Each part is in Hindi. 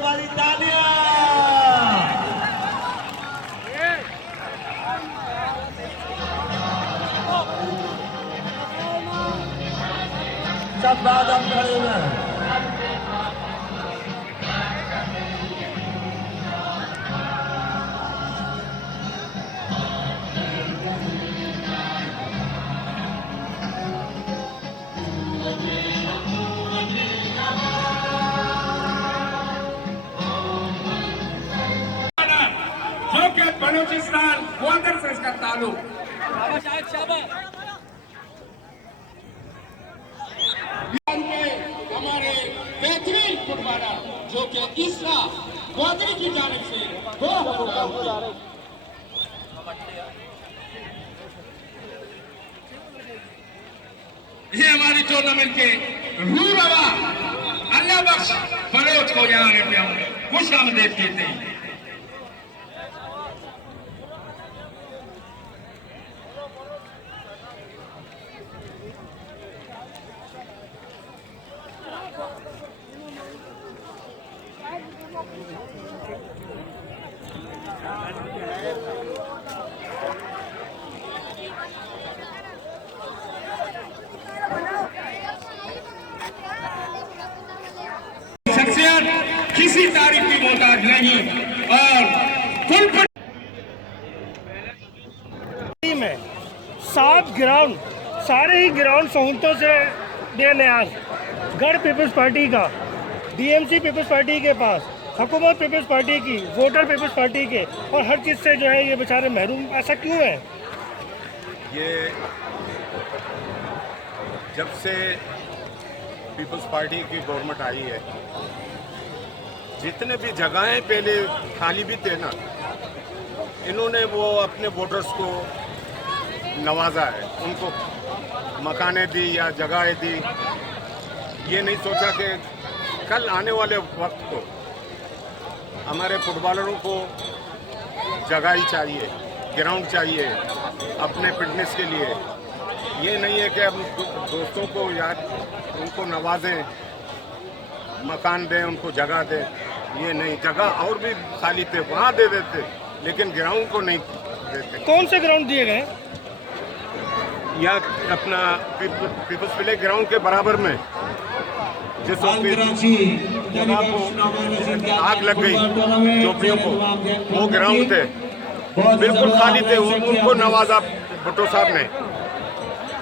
वाली तालियां। सब बादल खड़े हुए हैं। बलूचिस्तान ग्वादर से इसका ताल्लुक। हमारे बेहतरीन फुटबॉलर जो कि इसरा ग्वादरी की जानिब से ये हमारी टूर्नामेंट के रूरवा अल्लाह बख्श बलोच को यहाँ पे हम खुश आमदेद कहते हैं। किसी तारीफ की मोहताज नहीं और में 7 ग्राउंड सारे ही ग्राउंड सहूलतों से बेनियाज। गढ़ पीपल्स पार्टी का, डीएमसी पीपल्स पार्टी के पास, हुकूमत पीपल्स पार्टी की, वोटर पीपल्स पार्टी के, और हर चीज़ से जो है ये बेचारे महरूम। ऐसा क्यों है? ये जब से पीपल्स पार्टी की गवर्नमेंट आई है, जितने भी जगहें पहले खाली भी थे ना, इन्होंने वो अपने वोटर्स को नवाजा है, उनको मकानें दी या जगहें दी। ये नहीं सोचा कि कल आने वाले वक्त को हमारे फुटबॉलरों को जगह ही चाहिए, ग्राउंड चाहिए अपने फिटनेस के लिए। ये नहीं है कि हम दोस्तों को यार उनको नवाजें, मकान दें, उनको जगह दें। ये नहीं, जगह और भी खाली थे वहाँ दे देते, लेकिन ग्राउंड को नहीं देते। कौन से ग्राउंड दिए गए? या अपना पीपल्स प्ले ग्राउंड के बराबर में जिस आग लग गई चौकियों को, वो ग्राउंड थे बिल्कुल खाली थे, उनको नवाजा भुट्टो साहब ने,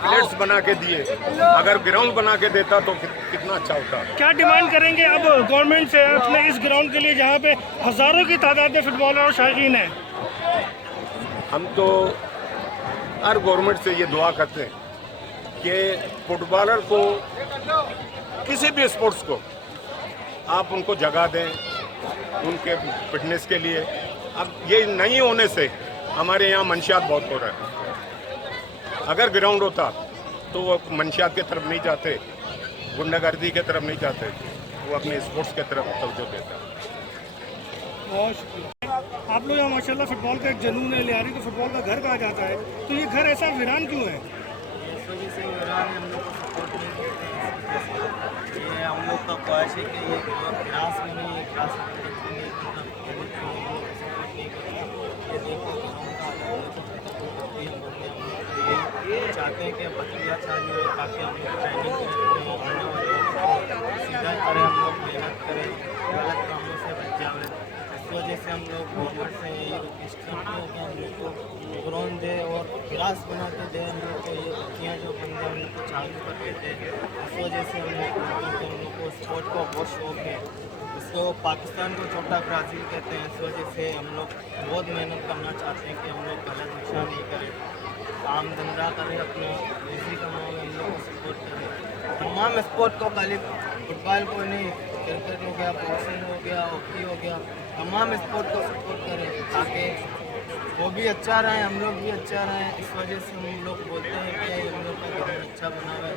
प्लेट्स बना के दिए। अगर ग्राउंड बना के देता तो कितना अच्छा होता। क्या डिमांड करेंगे अब गवर्नमेंट से अपने इस ग्राउंड के लिए जहाँ पे हज़ारों की तादाद में फुटबॉलर और शायकीन हैं? हम तो हर गवर्नमेंट से ये दुआ करते हैं कि फुटबॉलर को, किसी भी स्पोर्ट्स को आप उनको जगह दें उनके फिटनेस के लिए। अब ये नहीं होने से हमारे यहाँ मंशियात बहुत हो रहा है। अगर ग्राउंड होता तो वो मंशियात की तरफ नहीं जाते, गुंडागर्दी की तरफ नहीं जाते, वो अपने स्पोर्ट्स की तरफ तवज्जो देता। बहुत शुक्रिया। आप लोग यहाँ माशाल्लाह फुटबॉल का एक जुनून है, लियारी को फुटबॉल का घर कहा जाता है, तो ये घर ऐसा वीरान क्यों है? इस वजह से वीरान हम लोग को सपोर्ट नहीं करते हैं। ये हम लोग का ख्वाहिश है कि ये क्लास में नहीं, क्लास चाहते हैं कि प्रक्रिया चालू है ताकि हम लोग ट्रेनिंग आने वाले सीधा करें, हम लोग मेहनत करें, गलत कामों से बच जाए। इस वजह से हम लोग गवर्नमेंट से यही रिक्वेस्ट करते हैं कि हम लोग को ग्राउंड दे और क्लास बना के दे। हम लोग को ये बच्चियाँ जो बंदे हम लोग को चालू कर देते हैं, इस वजह से हम लोग को स्पोर्ट का बहुत शौक है। इसको पाकिस्तान को छोटा ब्राज़ील कहते हैं। इस वजह से हम लोग बहुत मेहनत करना चाहते हैं कि हम लोग गलत नशा नहीं करें, काम धंधा करें, अपना बिजली कमाओ, हम लोग को सपोर्ट करें। तमाम स्पोर्ट को, खाली फुटबॉल को नहीं, क्रिकेट हो गया, बॉक्सिंग हो गया, हॉकी हो गया, तमाम स्पोर्ट को सपोर्ट करें ताकि वो भी अच्छा रहे, हम लोग भी अच्छा रहें। इस वजह से हम लोग बोलते हैं कि हम लोग का ग्राउंड अच्छा बना हुआ है।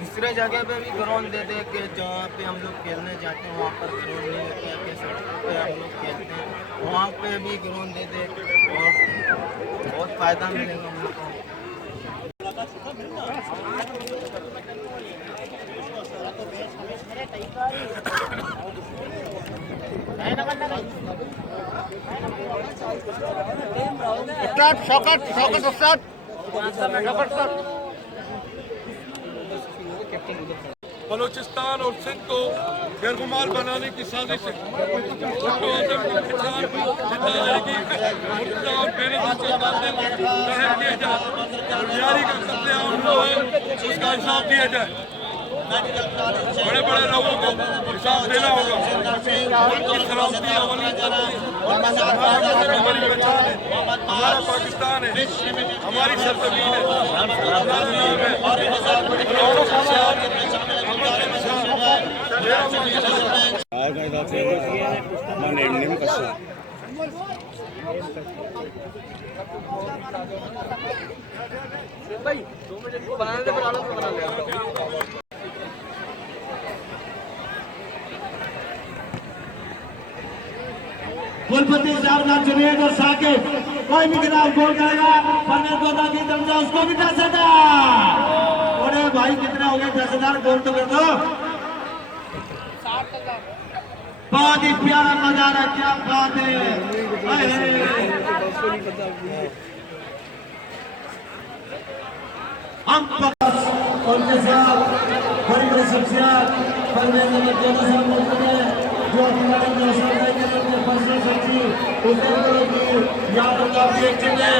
दूसरे जगह पे भी ग्राउंड दे दे कि जहाँ पे हम लोग खेलने जाते हैं वहाँ पर ग्राउंड नहीं होता है, कि सड़कों पे हम लोग खेलते हैं वहाँ पे भी ग्राउंड दे दे और बहुत फ़ायदा मिलेगा हम लोग को। बलूचिस्तान और सिंध को गैरगुमाल बनाने की साजिश है। भुट्टो आजम की पहचान जिंदा रहेगी। मुर्तजा और बेनजीर के कातिल जाहिर किए जाए। यारी का कत्लेआम हुआ है, उसका हिसाब दिया जाए। बड़े बड़े लोगों को हिसाब देना होगा। उनकी सलामती अवली हमारी पहचान है, हमारा पाकिस्तान है, हमारी सरजमीन है, हमारा नाम है। कुलपति साहब ना जुनेद और साकिब कोई भी खिलाफ गोल करेगा परवेज गोदा की तरफ से उसको भी 10,000। अरे भाई कितने हो गए 10,000 गोल तो कर दो। बहुत ही प्यारा नजारा, क्या बात है। हम उनके साथ बड़ी बड़ी शख्सियत परवेज नंबर 14 साहब मौजूद है, जो हमारे पर्सनल सचिव हुसैन की याद काफी एक्टिव है।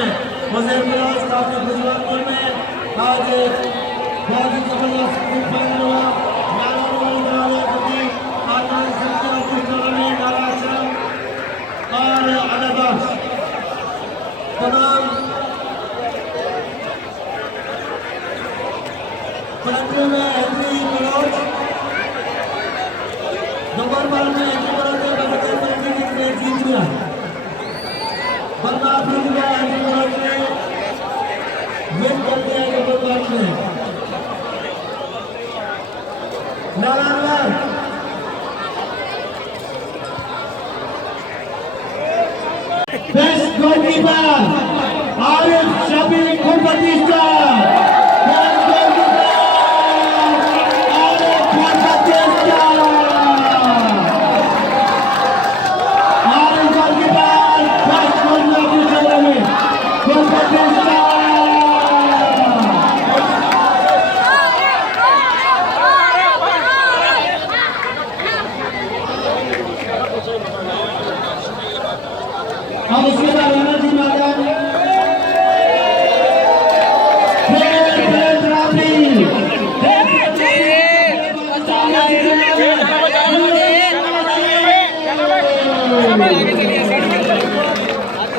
वज़ीर मिराज काफी गुजरात में आज बहुत ही जबरदस्त फाइनल हुआ। और अदाबाद तमाम पलटने में एंट्री बलोच नंबर 1 में एंट्री बलोच ने मैच जीत लिया। बल्ला एंट्री बलोच ने विन कर दिया नंबर 1 में। नारायण बेस्ट गोलकीपर आरिफ शबीर कुलपति स्टार। बेस्ट गोलकीपर आरिफ कुलपति star. Arif goalkeeper best goalkeeper में कुलपति स्टार। अब उसके बाद एनर्जी मैदान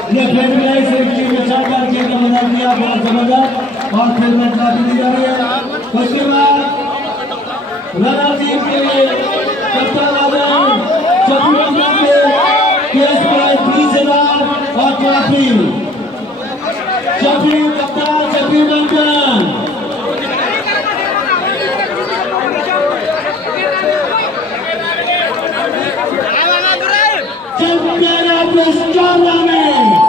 ये खेल में मजा किया, बहुत जबरदस्त। और खेल में ट्रॉफी दी जा रही है। उसके बाद रनर टीम के कप्तान आजम चतुर्थ के केस प्राइज 20,000 और ट्रॉफी शफी कप्तान शफी मंडन। चैंपियन ऑफ दिस टूर्नामेंट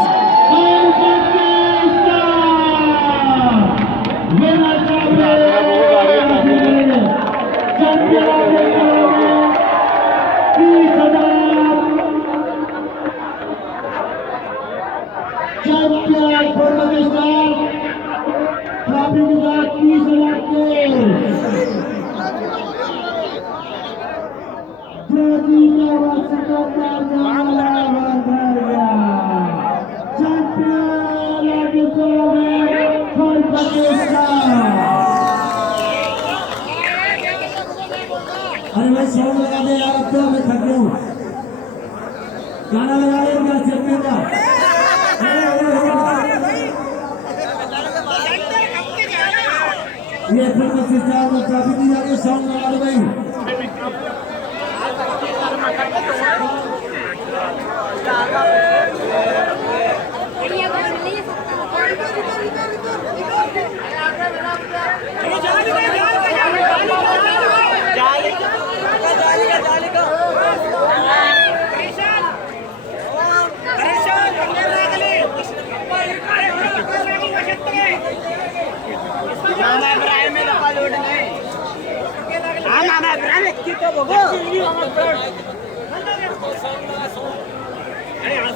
अरे भाई सॉन्ग लगा दे यार, अब तो मैं थक गया हूँ। गाना लगा दे क्या चैंपियन का। ये फिर को सिस्टम में ट्रॉफी दी जा रही है, सॉन्ग लगा दो भाई। अरे